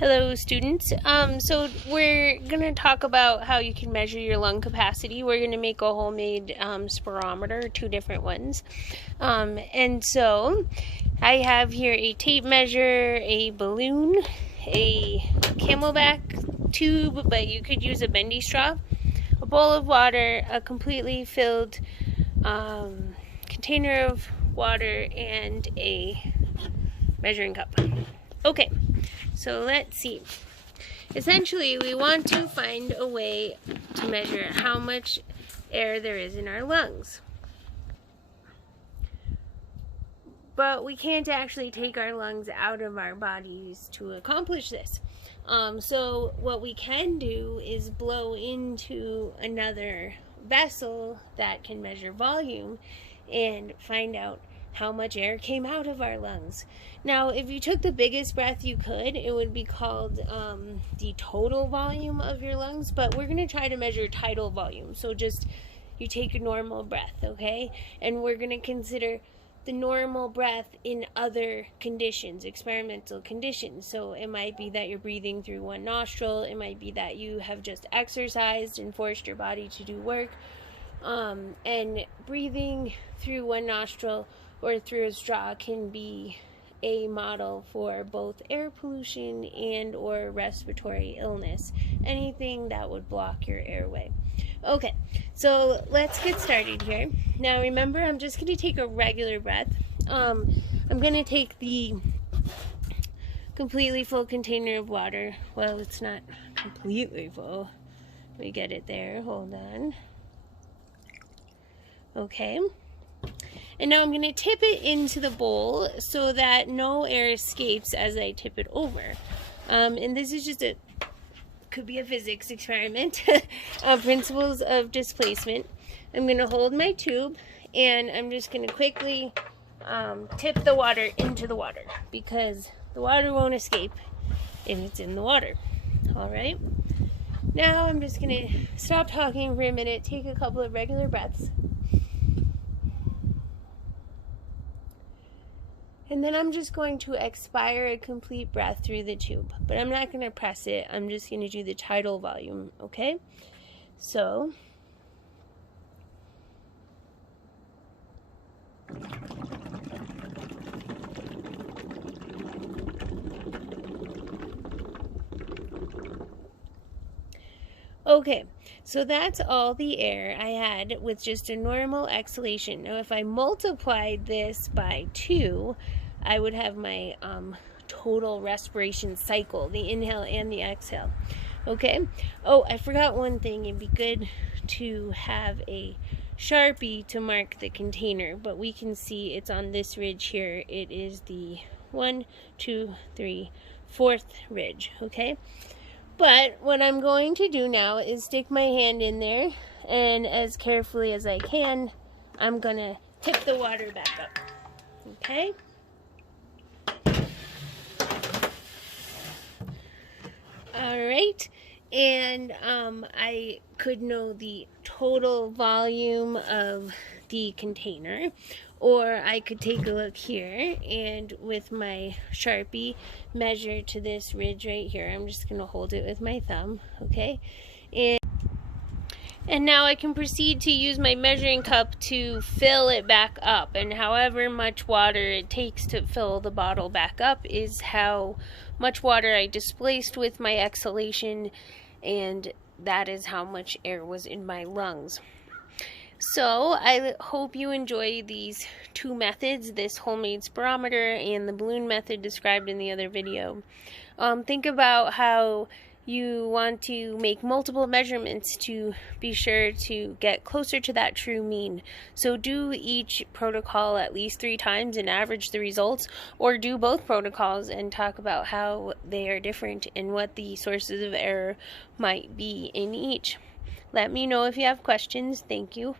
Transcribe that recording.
Hello students. So we're going to talk about how you can measure your lung capacity. We're going to make a homemade spirometer, two different ones. And so I have here a tape measure, a balloon, a camelback tube, but you could use a bendy straw, a bowl of water, a completely filled container of water, and a measuring cup. Okay. So let's see. Essentially, we want to find a way to measure how much air there is in our lungs. But we can't actually take our lungs out of our bodies to accomplish this. So what we can do is blow into another vessel that can measure volume and find out how much air came out of our lungs. Now, if you took the biggest breath you could, it would be called the total volume of your lungs, but we're going to try to measure tidal volume. So just, you take a normal breath, okay? And we're going to consider the normal breath in other conditions, experimental conditions. So it might be that you're breathing through one nostril, it might be that you have just exercised and forced your body to do work, and breathing through one nostril or through a straw can be a model for both air pollution and or respiratory illness, anything that would block your airway. Okay, so let's get started here. Now remember, I'm just going to take a regular breath. I'm going to take the completely full container of water. Well, it's not completely full. Let me get it there. Hold on. Okay. And now I'm going to tip it into the bowl so that no air escapes as I tip it over. And this is just could be a physics experiment. Principles of displacement. I'm going to hold my tube and I'm just going to quickly tip the water into the water because the water won't escape if it's in the water. Alright. Now I'm just going to stop talking for a minute, take a couple of regular breaths. And then I'm just going to expire a complete breath through the tube. But I'm not going to press it. I'm just going to do the tidal volume, okay? So, okay, so that's all the air I had with just a normal exhalation. Now if I multiplied this by 2, I would have my total respiration cycle, the inhale and the exhale. Okay? Oh, I forgot one thing. It'd be good to have a Sharpie to mark the container, but we can see it's on this ridge here. It is the 1, 2, 3, 4th ridge. Okay? But what I'm going to do now is stick my hand in there, and as carefully as I can, I'm going to tip the water back up. Okay? Alright, and I could know the total volume of the container, or I could take a look here and with my Sharpie measure to this ridge right here. I'm just going to hold it with my thumb, okay? And now I can proceed to use my measuring cup to fill it back up, and however much water it takes to fill the bottle back up is how much water I displaced with my exhalation, and that is how much air was in my lungs. So I hope you enjoy these two methods, this homemade spirometer and the balloon method described in the other video. Think about how you want to make multiple measurements to be sure to get closer to that true mean. So do each protocol at least 3 times and average the results, or do both protocols and talk about how they are different and what the sources of error might be in each. Let me know if you have questions. Thank you.